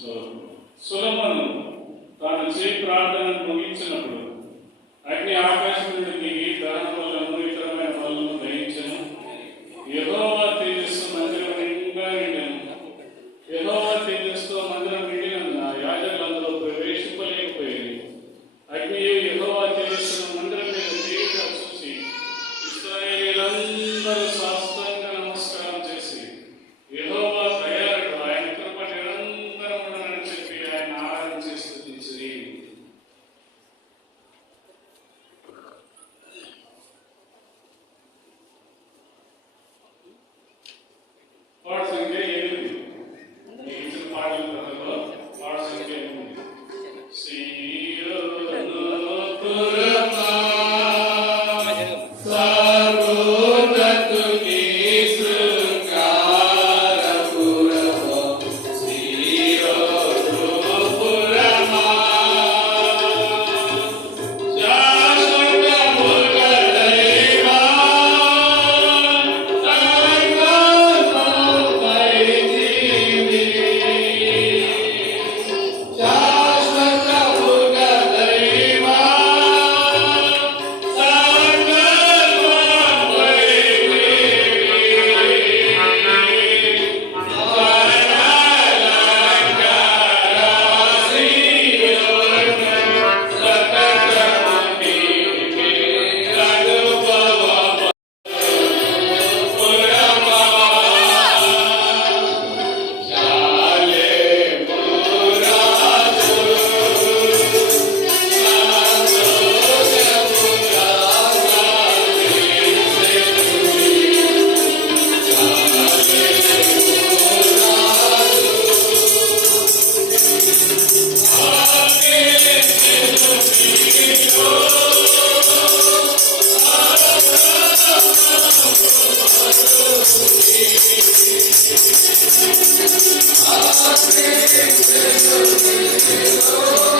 సో సొలొమోను తాను చేయి ప్రార్థనను ముగించినప్పుడు అగ్ని ఆకాశం నుండి దిగి దహన బలులను ఇతరమైన బలులను దహించెను. యెహోవా తేజస్సు మందిరం నిండుగా నిండెను. యెహోవా తేజస్సుతో మందిరం నిండినందున యాజకులందరూ ప్రవేశింపలేకపోయేది. అగ్నియు యెహోవా తేజస్సును మందిరం మీద తీయగా చూసి ఇశ్రాయేలీయులందరూ సాష్టాంగ నమస్కారం చేసి యెహోవా దయాళుడు, ఆయన కృప నిరంతరం ఉండునని చెప్పి ఆయన ఆరాధించి స్తుతించిరి. పాట సంఖ్య 8. ఈ ఇచ్చిన పాటల కథలో పాట సంఖ్య 8. సీయోను పురమా సర్వోన్నతుని శృంగారపురమా, సీయోను పురమా శాశ్వతముగ దైవా సంగమమైతివి. శాశ్వతముగ దైవా Oh